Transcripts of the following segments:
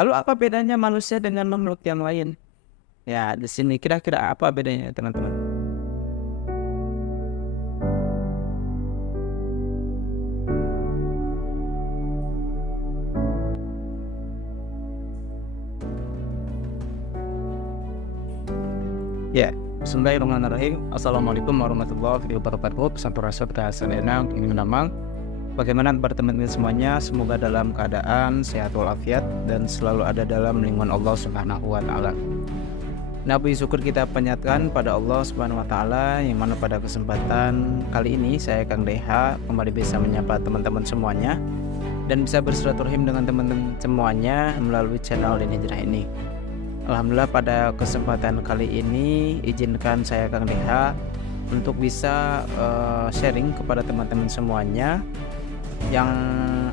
Lalu apa bedanya manusia dengan makhluk yang lain? Ya, di sini kira-kira apa bedanya teman-teman? Ya, Bismillahirrahmanirrahim. Assalamualaikum warahmatullahi wabarakatuh. Sampurasun Salena ini menamang. Bagaimana kabar teman-teman semuanya? Semoga dalam keadaan sehat walafiat dan selalu ada dalam lindungan Allah Subhanahu wa taala. Nah, puji syukur kita panjatkan pada Allah Subhanahu wa taala yang mana pada kesempatan kali ini saya Kang Deha kembali bisa menyapa teman-teman semuanya dan bisa bersilaturahim dengan teman-teman semuanya melalui channel Lini Hijrah ini. Alhamdulillah pada kesempatan kali ini izinkan saya Kang Deha untuk bisa sharing kepada teman-teman semuanya yang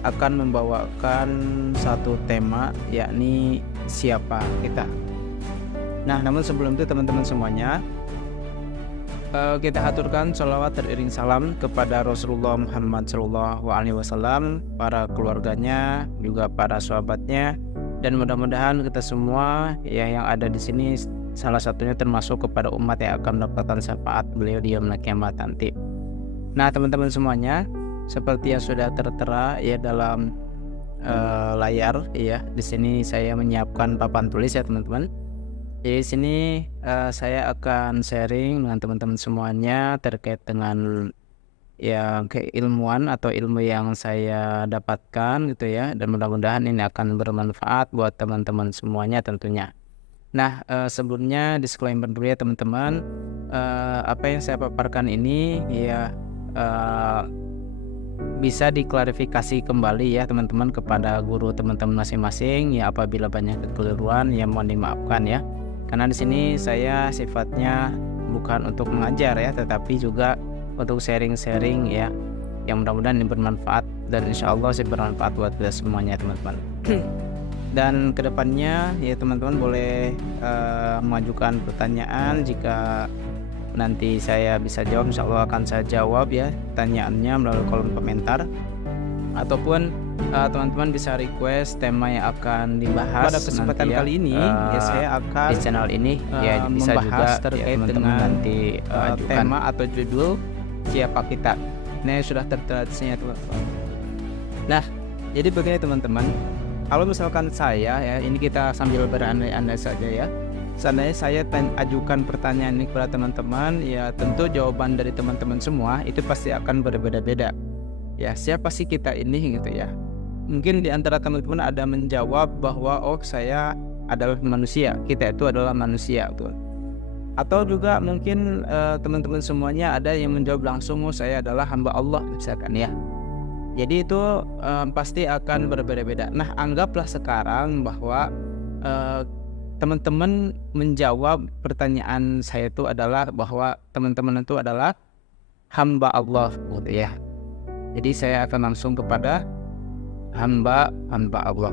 akan membawakan satu tema, yakni siapa kita. Nah, namun sebelum itu teman-teman semuanya, kita haturkan sholawat teriring salam kepada Rasulullah Muhammad SAW, para keluarganya, juga para sahabatnya, dan mudah-mudahan kita semua yang ada di sini salah satunya termasuk kepada umat yang akan mendapatkan syafaat beliau di yaumul kiamat nanti. Nah, teman-teman semuanya, seperti yang sudah tertera ya dalam layar ya, di sini saya menyiapkan papan tulis ya teman-teman. Jadi di sini saya akan sharing dengan teman-teman semuanya terkait dengan ya keilmuan atau ilmu yang saya dapatkan gitu ya, dan mudah-mudahan ini akan bermanfaat buat teman-teman semuanya tentunya. Nah, sebelumnya disclaimer dulu ya teman-teman, apa yang saya paparkan ini ya bisa diklarifikasi kembali ya teman-teman kepada guru teman-teman masing-masing ya, apabila banyak kekeliruan ya mohon dimaafkan ya, karena di sini saya sifatnya bukan untuk mengajar ya, tetapi juga untuk sharing-sharing ya, yang mudah-mudahan ini bermanfaat dan insya Allah sih bermanfaat buat kita semuanya teman-teman. Dan kedepannya ya teman-teman boleh mengajukan pertanyaan, jika nanti saya bisa jawab insya Allah akan saya jawab ya pertanyaannya melalui kolom komentar, ataupun teman-teman bisa request tema yang akan dibahas pada kesempatan nanti kali ini ya, saya akan di channel ini ya bisa juga terkait ya, dengan nanti tema atau judul siapa kita. Nah, sudah tertera di sini teman-teman. Nah, jadi begini teman-teman, kalau misalkan saya ya, ini kita sambil berandai-andai saja ya, seandainya saya ajukan pertanyaan ini kepada teman-teman ya, tentu jawaban dari teman-teman semua itu pasti akan berbeda-beda ya. Siapa sih kita ini gitu ya? Mungkin di antara teman-teman ada menjawab bahwa oh saya adalah manusia, kita itu adalah manusia tuh. Atau juga mungkin teman-teman semuanya ada yang menjawab langsung oh saya adalah hamba Allah misalkan ya. Jadi itu pasti akan berbeda-beda. Nah, anggaplah sekarang bahwa teman-teman menjawab pertanyaan saya itu adalah bahwa teman-teman itu adalah hamba Allah gitu ya. Jadi saya akan langsung kepada hamba Allah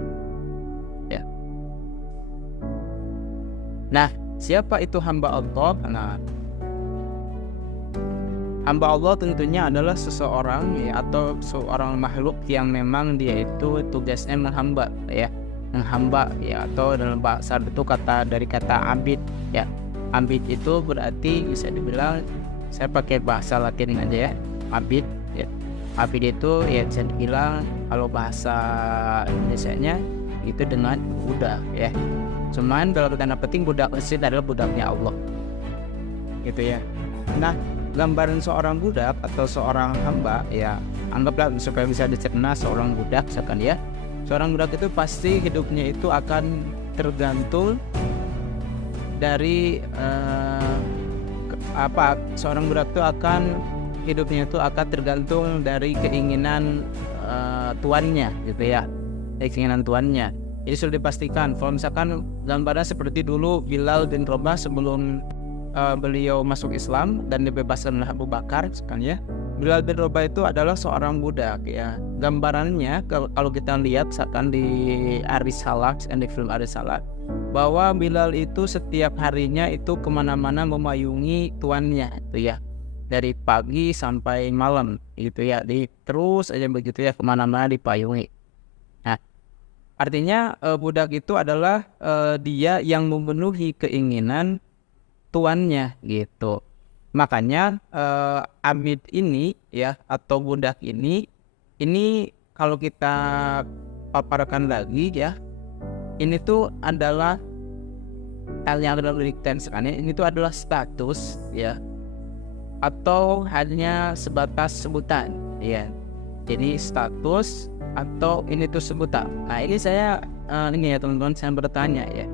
ya. Nah, siapa itu hamba Allah? Nah, hamba Allah tentunya adalah seseorang ya, atau seorang makhluk yang memang dia itu tugasnya menghamba ya, menghamba ya, atau dalam bahasa itu dari kata abid ya. Abid itu berarti bisa dibilang, saya pakai bahasa Latin aja ya, abid ya. Abid itu ya bisa dibilang kalau bahasa Indonesianya itu dengan budak ya. Cuman dalam tanda petik budak itu adalah budaknya Allah gitu ya. Nah, gambaran seorang budak atau seorang hamba ya, anggaplah supaya bisa dicerna seorang budak misalkan ya. Seorang budak itu pasti hidupnya itu akan tergantung dari seorang budak itu akan hidupnya itu akan tergantung dari keinginan tuannya gitu ya, keinginan tuannya. Jadi sudah dipastikan kalau misalkan gambarnya seperti dulu Bilal bin Rabah sebelum beliau masuk Islam dan dibebaskan oleh Abu Bakar kan ya. Bilal bin Rabah itu adalah seorang budak ya. Gambarannya kalau kita lihat misalkan di Ar-Risalah dan di film Ar-Risalah, bahwa Bilal itu setiap harinya itu kemana-mana memayungi tuannya itu ya, dari pagi sampai malam gitu ya, terus aja begitu ya, kemana-mana dipayungi. Nah, Artinya budak itu adalah dia yang memenuhi keinginan tuannya gitu. Makanya abid ini ya atau budak ini kalau kita paparkan lagi ya, ini tuh adalah hal yang dalam ditentukan, ini tuh adalah status ya atau hanya sebatas sebutan ya. Jadi status atau ini tuh sebutan. Nah ini saya ini ya teman-teman, saya bertanya ya,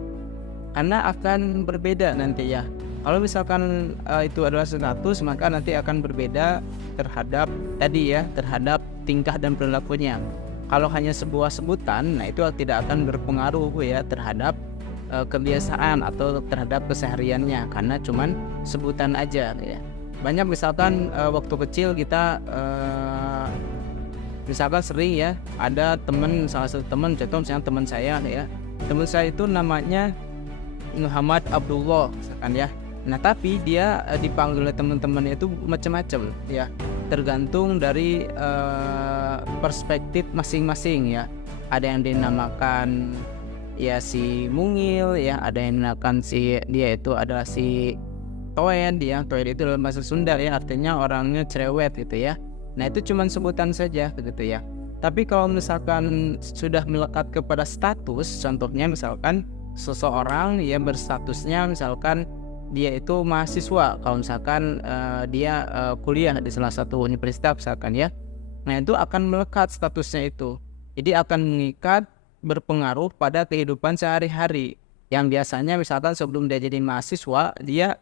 karena akan berbeda nanti ya. Kalau misalkan itu adalah status, maka nanti akan berbeda terhadap tadi ya, terhadap tingkah dan perilakunya. Kalau hanya sebuah sebutan, nah itu tidak akan berpengaruh ya terhadap kebiasaan atau terhadap kesehariannya, karena cuman sebutan aja ya. Banyak misalkan waktu kecil kita misalkan sering ya ada teman, salah satu teman, contoh misalnya teman saya ya, teman saya itu namanya Muhammad Abdullah misalkan ya. Nah tapi dia dipanggil oleh teman-temannya itu macam-macam ya, tergantung dari perspektif masing-masing ya. Ada yang dinamakan ya si mungil ya, ada yang dinamakan si dia itu adalah si toen dia. Toen itu dalam bahasa Sunda ya, artinya orangnya cerewet gitu ya. Nah itu cuma sebutan saja begitu ya. Tapi kalau misalkan sudah melekat kepada status, contohnya misalkan seseorang yang berstatusnya misalkan dia itu mahasiswa, kalau misalkan dia kuliah di salah satu universitas misalkan ya, nah itu akan melekat statusnya itu. Jadi akan mengikat, berpengaruh pada kehidupan sehari-hari. Yang biasanya misalkan sebelum dia jadi mahasiswa, dia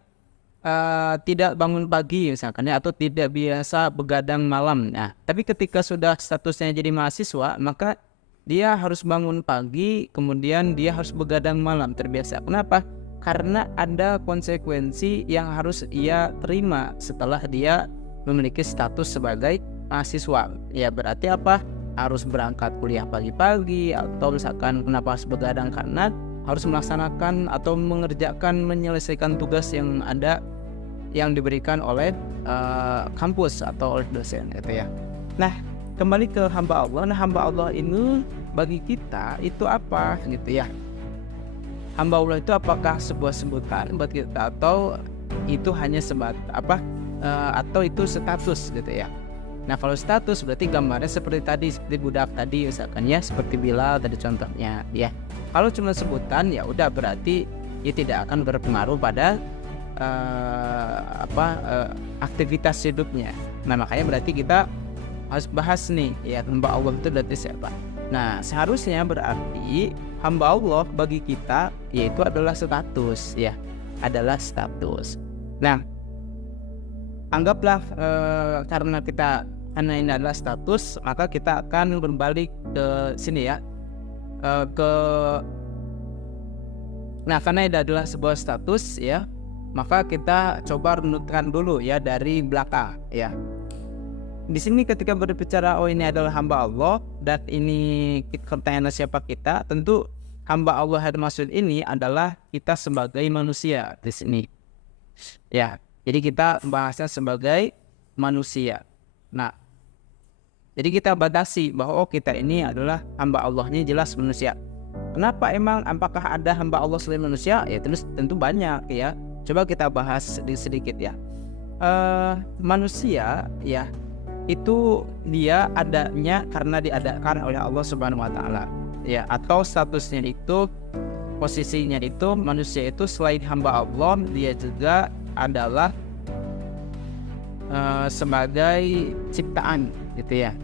tidak bangun pagi misalkan ya, atau tidak biasa begadang malam. Nah tapi ketika sudah statusnya jadi mahasiswa, maka dia harus bangun pagi, kemudian dia harus begadang malam, terbiasa. Kenapa? Karena ada konsekuensi yang harus ia terima setelah dia memiliki status sebagai mahasiswa. Ya berarti apa? Harus berangkat kuliah pagi-pagi, atau misalkan kenapa harus begadang, karena harus melaksanakan atau mengerjakan, menyelesaikan tugas yang ada, yang diberikan oleh kampus atau oleh dosen gitu ya. Nah kembali ke hamba Allah. Nah hamba Allah ini bagi kita itu apa gitu ya? Hamba Allah itu apakah sebuah sebutan buat kita, atau itu hanya atau itu status gitu ya. Nah kalau status berarti gambarnya seperti tadi, seperti budak tadi misalkan ya, seperti Bilal tadi contohnya ya. Kalau cuma sebutan ya udah, berarti dia tidak akan berpengaruh pada aktivitas hidupnya. Nah makanya berarti kita harus bahas nih ya, hamba Allah itu berarti siapa. Nah seharusnya berarti hamba Allah bagi kita yaitu adalah status ya, adalah status. Nah anggaplah karena ini adalah status, maka kita akan berbalik ke sini ya, nah karena ini adalah sebuah status ya, maka kita coba runutkan dulu ya dari belakang ya. Di sini ketika berbicara ini adalah hamba Allah dan ini pertanyaan siapa kita, tentu hamba Allah yang maksud ini adalah kita sebagai manusia di sini. Ya, jadi kita bahasnya sebagai manusia. Nah, jadi kita batasi bahwa kita ini adalah hamba Allah, ini jelas manusia. Kenapa emang? Apakah ada hamba Allah selain manusia? Ya tentu banyak ya. Coba kita bahas sedikit ya. Manusia ya, itu dia adanya karena diadakan oleh Allah Subhanahu wa taala. Ya, atau statusnya itu, posisinya itu, manusia itu selain hamba Allah, dia juga adalah sebagai ciptaan gitu ya.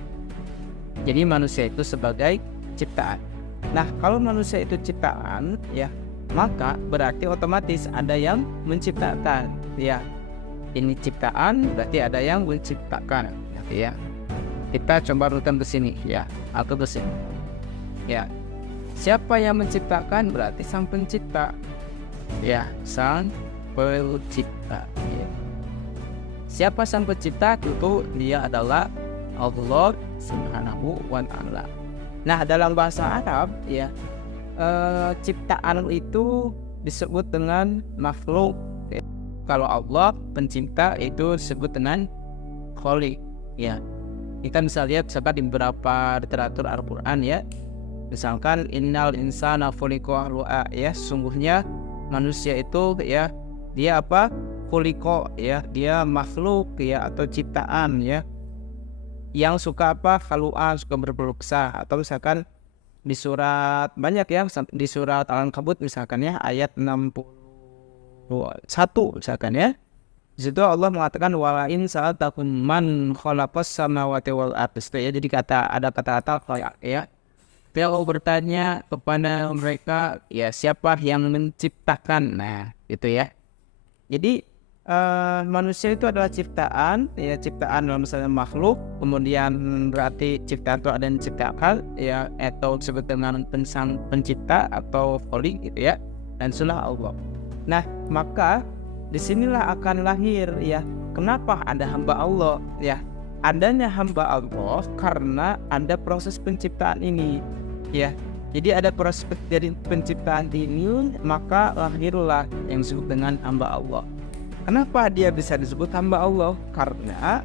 Jadi manusia itu sebagai ciptaan. Nah, kalau manusia itu ciptaan ya, maka berarti otomatis ada yang menciptakan ya. Ini ciptaan berarti ada yang menciptakan gitu ya. Kita coba rutan ke sini ya, atau ke sini. Ya. Siapa yang menciptakan? Berarti sang pencipta. Ya, sang pencipta ya. Siapa sang pencipta? Tentu dia adalah Allah Subhanahu wa taala. Nah, dalam bahasa Arab ya, ciptaan itu disebut dengan makhluk. Kalau Allah pencipta itu disebut dengan Khaliq ya. Kita bisa lihat misalkan di beberapa literatur Al-Quran ya, Misalkan innal insana khuliqa halu'a, ya, sungguhnya manusia itu ya dia apa? Khuliqa, ya, dia makhluk ya atau ciptaan ya yang suka apa? Halu'a, suka berkeluh kesah. Atau misalkan di surat banyak ya, di surat Al-Ankabut misalkan ya ayat 61 misalkan ya. Di situ Allah mengatakan wala in sa'altakum man khalaqas samawati wal ardh, ya. Jadi ada kata-kata ya. Kalau bertanya kepada mereka ya siapa yang menciptakan. Nah, itu ya. Jadi manusia itu adalah ciptaan, ya, ciptaan dalam misalnya makhluk, kemudian berarti ciptaan itu ada yang diciptakan ya, atau disebut dengan pencipta atau khaliq gitu ya, dan itulah Allah. Nah, maka disinilah akan lahir ya, kenapa ada hamba Allah ya. Adanya hamba Allah karena ada proses penciptaan ini ya. Jadi ada proses dari penciptaan ini, maka lahirlah yang disebut dengan hamba Allah. Kenapa dia bisa disebut hamba Allah? Karena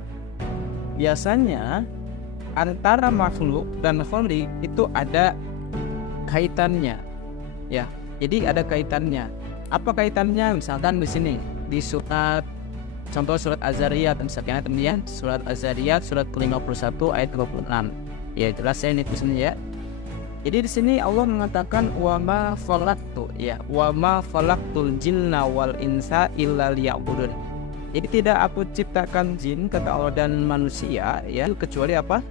biasanya antara makhluk dan khaliq itu ada kaitannya ya. Jadi ada kaitannya. Apa kaitannya? Misalkan di sini di surat, contoh surat Az-Zariyat misalnya, kemudian surat Az-Zariyat surat ke-51 ayat 26. Ya, jelas ya ini di sini ya. Jadi di sini Allah mengatakan wa ma khalaqtu, ya, wa ma khalaqtul jinna wal insa illa liya'budun. Jadi tidak aku ciptakan jin, kata Allah, dan manusia ya kecuali apa?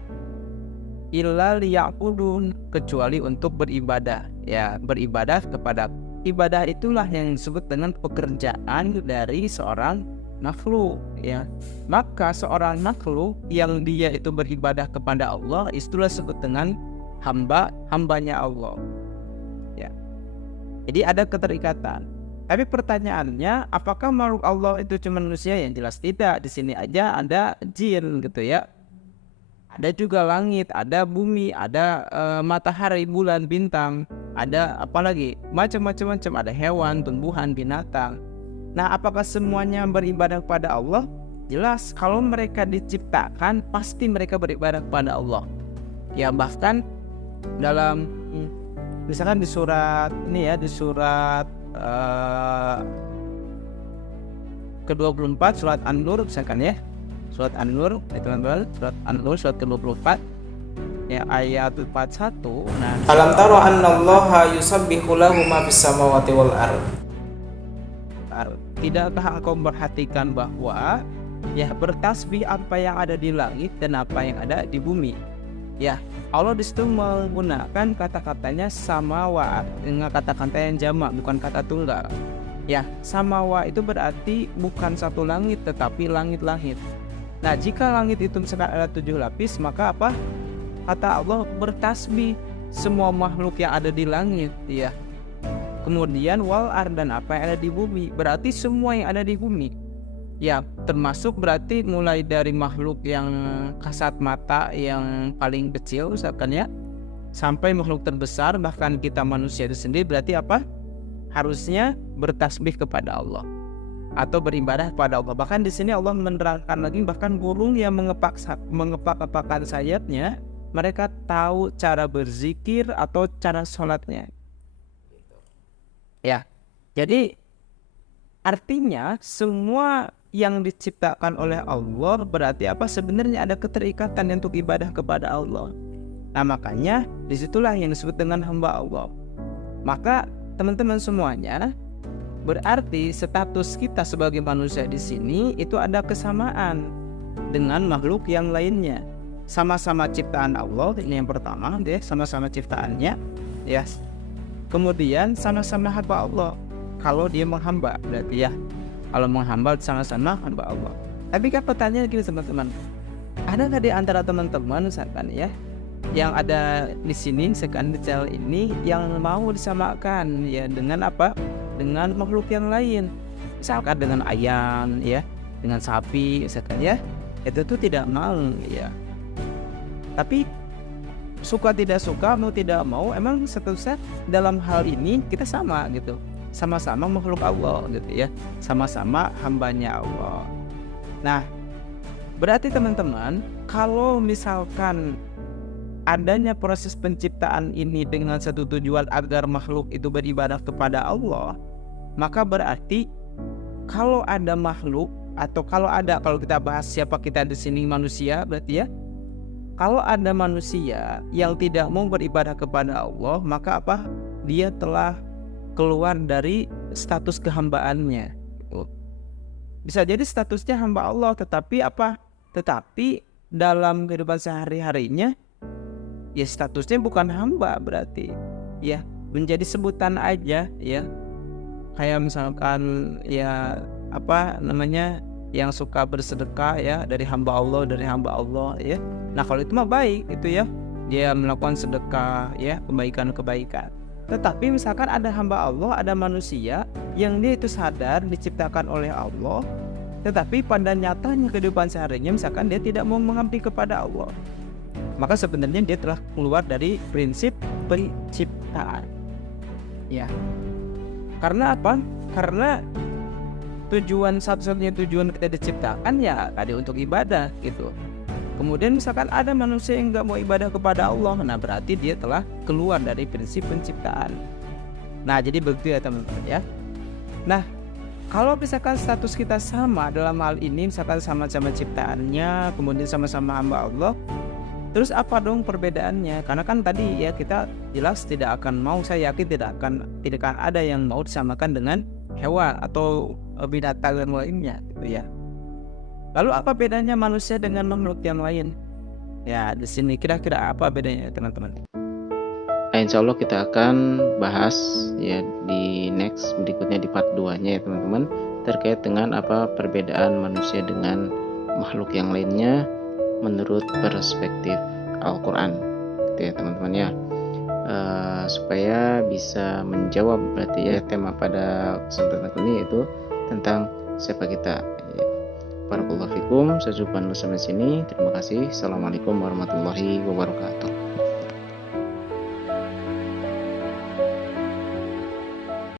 Illa liya'budun, kecuali untuk beribadah. Ya, beribadah kepada. Ibadah itulah yang disebut dengan pekerjaan dari seorang makhluk ya. Maka seorang makhluk yang dia itu beribadah kepada Allah, itulah disebut dengan hambanya Allah ya. Jadi ada keterikatan. Tapi pertanyaannya, apakah makhluk Allah itu cuma manusia? Yang jelas tidak. Di sini aja ada jin gitu ya, ada juga langit, ada bumi, ada matahari, bulan, bintang, ada apalagi macam-macam, ada hewan, tumbuhan, binatang. Nah, apakah semuanya beribadah kepada Allah? Jelas, kalau mereka diciptakan pasti mereka beribadah kepada Allah ya. Bahkan dalam misalkan di surat ini ya, di surat ke-24 surat An-Nur misalkan ya, surat An-Nur teman-teman, surat An-Nur surat ke-24 ya ayat 41. Nah, alam tara annallaha yusabbihu lahu ma fis samawati wal ardh. Tidakkah engkau memperhatikan bahwa ya bertasbih apa yang ada di langit dan apa yang ada di bumi? Ya, Allah disitu menggunakan kata-katanya samawa dengan kata-kata yang jamak, bukan kata tunggal. Ya, samawa itu berarti bukan satu langit tetapi langit-langit. Nah, jika langit itu misalkan ada 7 lapis, maka apa? Kata Allah bertasbih semua makhluk yang ada di langit ya. Kemudian wal ard, dan apa yang ada di bumi, berarti semua yang ada di bumi. Ya, termasuk berarti mulai dari makhluk yang kasat mata yang paling kecil misalkan ya, sampai makhluk terbesar, bahkan kita manusia itu sendiri, berarti apa? Harusnya bertasbih kepada Allah atau beribadah kepada Allah. Bahkan di sini Allah menerangkan lagi, bahkan burung yang mengepak-kepakan sayapnya, mereka tahu cara berzikir atau cara sholatnya. Ya, jadi artinya semua yang diciptakan oleh Allah berarti apa? Sebenarnya ada keterikatan untuk ibadah kepada Allah. Nah, makanya disitulah yang disebut dengan hamba Allah. Maka teman-teman semuanya, berarti status kita sebagai manusia di sini itu ada kesamaan dengan makhluk yang lainnya. Sama-sama ciptaan Allah, ini yang pertama deh, sama-sama ciptaannya ya. Kemudian sama-sama hamba Allah. Kalau dia menghamba berarti ya, kalau menghamba sama-sama hamba Allah. Tapi kan pertanyaan gini teman-teman, ada nggak di antara teman-teman misalkan ya, yang ada di sini misalkan di channel ini, yang mau disamakan ya dengan apa? Dengan makhluk yang lain, misalkan dengan ayam ya, dengan sapi misalkan ya, itu tuh tidak mau ya. Tapi suka tidak suka, mau tidak mau, emang statusnya dalam hal ini kita sama gitu. Sama-sama makhluk Allah gitu ya, sama-sama hambanya Allah. Nah, berarti teman-teman, kalau misalkan adanya proses penciptaan ini dengan satu tujuan agar makhluk itu beribadah kepada Allah, maka berarti kalau ada makhluk atau kalau kita bahas siapa kita di sini manusia berarti ya, kalau ada manusia yang tidak mau beribadah kepada Allah, maka apa? Dia telah keluar dari status kehambaannya. Bisa jadi statusnya hamba Allah, tetapi apa? Tetapi dalam kehidupan sehari-harinya ya statusnya bukan hamba, berarti ya menjadi sebutan aja ya. Kayak misalkan ya apa namanya, yang suka bersedekah ya, dari hamba Allah ya. Nah kalau itu mah baik itu ya, dia melakukan sedekah ya, kebaikan. Tetapi misalkan ada hamba Allah, ada manusia yang dia itu sadar diciptakan oleh Allah, tetapi pada nyatanya kehidupan seharinya misalkan dia tidak mau mengabdi kepada Allah, maka sebenarnya dia telah keluar dari prinsip penciptaan ya. Karena apa? Karena satu-satunya tujuan kita diciptakan ya tadi untuk ibadah gitu. Kemudian misalkan ada manusia yang nggak mau ibadah kepada Allah, nah berarti dia telah keluar dari prinsip penciptaan. Nah jadi begitu ya teman-teman ya. Nah kalau misalkan status kita sama dalam hal ini, misalkan sama-sama ciptaannya, kemudian sama-sama hamba Allah, terus apa dong perbedaannya? Karena kan tadi ya kita jelas tidak akan mau, saya yakin tidak akan ada yang mau disamakan dengan hewan atau binatang yang lainnya gitu ya. Lalu apa bedanya manusia dengan makhluk yang lain? Ya di sini kira-kira apa bedanya teman-teman? Insya Allah kita akan bahas ya di next berikutnya di part 2-nya ya teman-teman, terkait dengan apa perbedaan manusia dengan makhluk yang lainnya menurut perspektif Al-Quran gitu ya teman-teman ya. Supaya bisa menjawab berarti ya tema pada kesempatan ini, yaitu tentang siapa kita ya. Barakallahu fikum, saya cukupkan sampai sini. Terima kasih. Assalamualaikum warahmatullahi wabarakatuh.